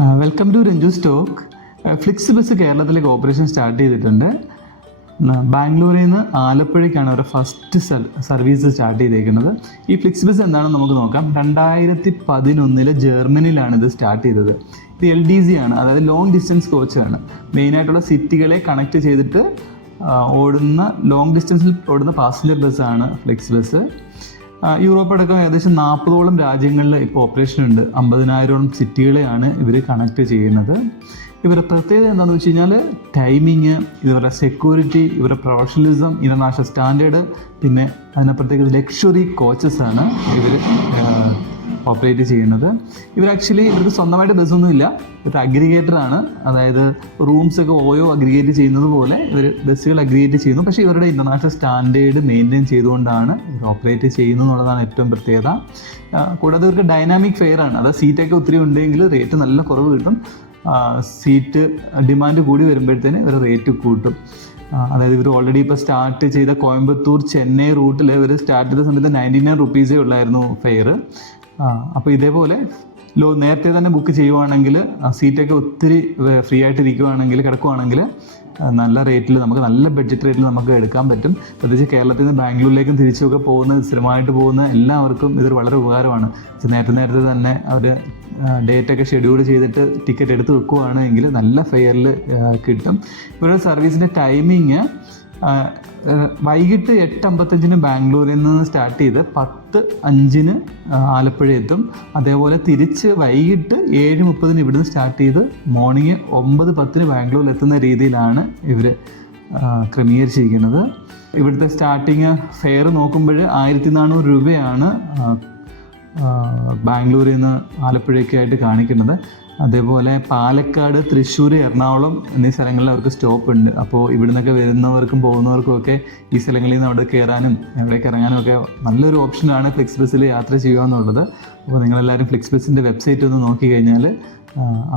Welcome to Ranju stock. FlixBus കേരളത്തിലേക്ക് operation start ചെയ്തിട്ടുണ്ട്. ബാംഗ്ലൂരിൽ നിന്ന് ആലപ്പുഴയ്ക്കാണ് അവരുടെ ഫസ്റ്റ് സർവീസ് സ്റ്റാർട്ട് ചെയ്തേക്കുന്നത്. ഈ ഫ്ലിക്സ് ബസ് എന്താണെന്ന് നമുക്ക് നോക്കാം. 2011 ജർമ്മനിയിലാണ് ഇത് സ്റ്റാർട്ട് ചെയ്തത്. ഇത് LDC ആണ്, അതായത് ലോങ് ഡിസ്റ്റൻസ് കോച്ചാണ്. മെയിനായിട്ടുള്ള സിറ്റികളെ കണക്ട് ചെയ്തിട്ട് ഓടുന്ന ലോങ് ഡിസ്റ്റൻസിൽ ഓടുന്ന പാസഞ്ചർ ബസ്സാണ് ഫ്ലിക്സ് ബസ്. യൂറോപ്പ് അടക്കം ഏകദേശം 40ഓളം രാജ്യങ്ങളിൽ ഇപ്പോൾ ഓപ്പറേഷൻ ഉണ്ട്. 50,000ഓളം സിറ്റികളെയാണ് ഇവർ കണക്ട് ചെയ്യുന്നത്. ഇവരുടെ പ്രത്യേകത എന്താണെന്ന് വെച്ച് കഴിഞ്ഞാൽ ടൈമിങ്, ഇവരുടെ സെക്യൂരിറ്റി, ഇവരുടെ പ്രൊഫഷണലിസം, ഇൻ്റർനാഷണൽ സ്റ്റാൻഡേർഡ്, പിന്നെ അതിനപ്പുറത്തേക്ക് ലക്ഷറി കോച്ചസാണ് ഇവർ ഓപ്പറേറ്റ് ചെയ്യുന്നത്. ഇവർക്ക് സ്വന്തമായിട്ട് ബസ്സൊന്നുമില്ല, ഒരു അഗ്രിഗേറ്ററാണ്. അതായത് റൂംസൊക്കെ ഓയോ അഗ്രിഗേറ്റ് ചെയ്യുന്നത് പോലെ ഇവർ ബസ്സുകൾ അഗ്രിഗേറ്റ് ചെയ്യുന്നു. പക്ഷേ ഇവരുടെ ഇൻ്റർനാഷണൽ സ്റ്റാൻഡേർഡ് മെയിൻറ്റെയിൻ ചെയ്തുകൊണ്ടാണ് ഇവർ ഓപ്പറേറ്റ് ചെയ്യുന്നത് എന്നുള്ളതാണ് ഏറ്റവും പ്രത്യേകത. കൂടാതെ ഇവർക്ക് ഡൈനാമിക് ഫെയർ ആണ്. അതായത് സീറ്റൊക്കെ ഒത്തിരി ഉണ്ടെങ്കിൽ റേറ്റ് നല്ല കുറവ് കിട്ടും. സീറ്റ് ഡിമാൻഡ് കൂടി വരുമ്പോഴത്തേന് ഇവർ റേറ്റ് കൂട്ടും. അതായത് ഇവർ ഓൾറെഡി ഇപ്പോൾ സ്റ്റാർട്ട് ചെയ്ത കോയമ്പത്തൂർ ചെന്നൈ റൂട്ടിൽ ഇവർ സ്റ്റാർട്ട് ചെയ്ത സമയത്ത് 99 റുപ്പീസേ ഉള്ളായിരുന്നു ഫെയർ. അപ്പോൾ ഇതേപോലെ നേരത്തെ തന്നെ ബുക്ക് ചെയ്യുവാണെങ്കിൽ സീറ്റൊക്കെ ഒത്തിരി ഫ്രീ ആയിട്ട് കിടക്കുവാണെങ്കിൽ നല്ല റേറ്റിൽ നമുക്ക് നല്ല ബഡ്ജറ്റ് റേറ്റിൽ നമുക്ക് എടുക്കാൻ പറ്റും. പ്രത്യേകിച്ച് കേരളത്തിൽ നിന്ന് ബാംഗ്ലൂരിലേക്കും തിരിച്ചുമൊക്കെ സ്ഥിരമായിട്ട് പോകുന്ന എല്ലാവർക്കും ഇതൊരു വളരെ ഉപകാരമാണ്. നേരത്തെ തന്നെ അവർ ഡേറ്റൊക്കെ ഷെഡ്യൂൾ ചെയ്തിട്ട് ടിക്കറ്റ് എടുത്ത് വെക്കുകയാണെങ്കിൽ നല്ല ഫെയറിൽ കിട്ടും. ഇവരുടെ സർവീസിൻ്റെ ടൈമിങ് വൈകിട്ട് 8:55 ബാംഗ്ലൂരിൽ നിന്ന് സ്റ്റാർട്ട് ചെയ്ത് 10:05 ആലപ്പുഴ എത്തും. അതേപോലെ തിരിച്ച് വൈകിട്ട് 7:30 ഇവിടുന്ന് സ്റ്റാർട്ട് ചെയ്ത് മോർണിംഗ് 9:10 ബാംഗ്ലൂരിൽ എത്തുന്ന രീതിയിലാണ് ഇവർ ക്രമീകരിച്ചിരിക്കുന്നത്. ഇവിടുത്തെ സ്റ്റാർട്ടിങ് ഫെയർ നോക്കുമ്പോൾ 1400 രൂപയാണ് ബാംഗ്ലൂരിൽ നിന്ന് ആലപ്പുഴയ്ക്കായിട്ട് കാണിക്കുന്നത്. അതേപോലെ പാലക്കാട്, തൃശ്ശൂർ, എറണാകുളം എന്നീ സ്ഥലങ്ങളിൽ അവർക്ക് സ്റ്റോപ്പ് ഉണ്ട്. അപ്പോൾ ഇവിടെ നിന്നൊക്കെ വരുന്നവർക്കും പോകുന്നവർക്കും ഒക്കെ ഈ സ്ഥലങ്ങളിൽ നിന്ന് അവിടെ കയറാനും എവിടേക്ക് ഇറങ്ങാനും ഒക്കെ നല്ലൊരു ഓപ്ഷനാണ് ഫ്ലിക്സ് ബസ്സിൽ യാത്ര ചെയ്യുക എന്നുള്ളത്. അപ്പോൾ നിങ്ങളെല്ലാവരും ഫ്ലിക്സ് ബസ്സിൻ്റെ വെബ്സൈറ്റ് ഒന്ന് നോക്കിക്കഴിഞ്ഞാൽ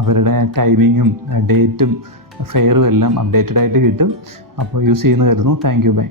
അവരുടെ ടൈമിങ്ങും ഡേറ്റും ഫെയറും എല്ലാം അപ്ഡേറ്റഡ് ആയിട്ട് കിട്ടും. അപ്പോൾ യൂസ് ചെയ്യുന്ന കരുതുന്നു. Thank you, by.